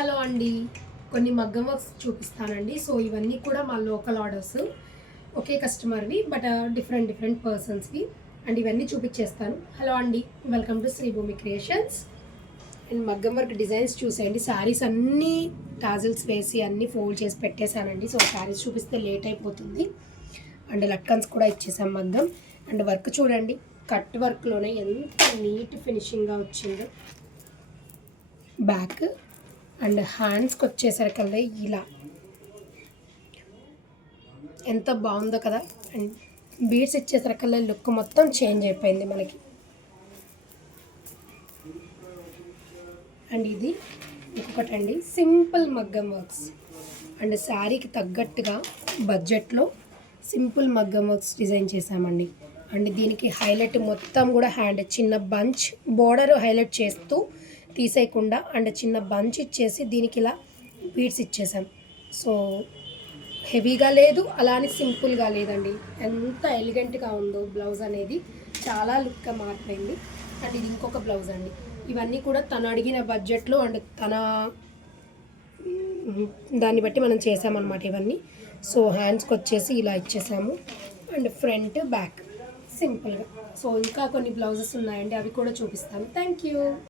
Hello అండి, కొన్ని మగ్గం వర్క్స్ చూపిస్తానండి. సో ఇవన్నీ కూడా మా లోకల్ ఆర్డర్స్, ఒకే కస్టమర్వి బట్ డిఫరెంట్ పర్సన్స్వి అండ్ ఇవన్నీ చూపించేస్తాను. హలో అండి, welcome to Sribhoomi creations. And మగ్గం వర్క్ డిజైన్స్ చూసేయండి. శారీస్ అన్నీ టాజిల్స్ వేసి అన్నీ ఫోల్డ్ చేసి పెట్టేశానండి. సో శారీస్ చూపిస్తే లేట్ అయిపోతుంది. అండ్ లట్కన్స్ కూడా ఇచ్చేసాం మగ్గం. అండ్ వర్క్ చూడండి, కట్ వర్క్లోనే ఎంత నీట్ ఫినిషింగ్గా వచ్చిందో. బ్యాక్ అండ్ హ్యాండ్స్కి వచ్చేసరికల్లా ఇలా ఎంత బాగుందో కదా. అండ్ బీడ్స్ ఇచ్చేసరికల్లా లుక్ మొత్తం చేంజ్ అయిపోయింది మనకి. అండ్ ఇది ఇంకొకటండి, సింపుల్ మగ్గం వర్క్స్ అండ్ శారీకి తగ్గట్టుగా బడ్జెట్లో సింపుల్ మగ్గం వర్క్స్ డిజైన్ చేశామండి. అండ్ దీనికి హైలైట్ మొత్తం కూడా హ్యాండ్ చిన్న బంచ్ బోర్డర్ హైలైట్ చేస్తూ తీసేయకుండా అండ్ చిన్న బంచ్ ఇచ్చేసి దీనికి ఇలా బీడ్స్ ఇచ్చేసాం. సో హెవీగా లేదు, అలా అని సింపుల్గా లేదండి. ఎంత ఎలిగెంట్గా ఉందో బ్లౌజ్ అనేది, చాలా లుక్గా మారిపోయింది. అండ్ ఇది ఇంకొక బ్లౌజ్ అండి. ఇవన్నీ కూడా తను అడిగిన బడ్జెట్లో అండ్ తన దాన్ని బట్టి మనం చేసామన్నమాట ఇవన్నీ. సో హ్యాండ్స్కి వచ్చేసి ఇలా ఇచ్చేసాము అండ్ ఫ్రంట్ బ్యాక్ సింపుల్గా. సో ఇంకా కొన్ని బ్లౌజెస్ ఉన్నాయండి, అవి కూడా చూపిస్తాను. Thank you.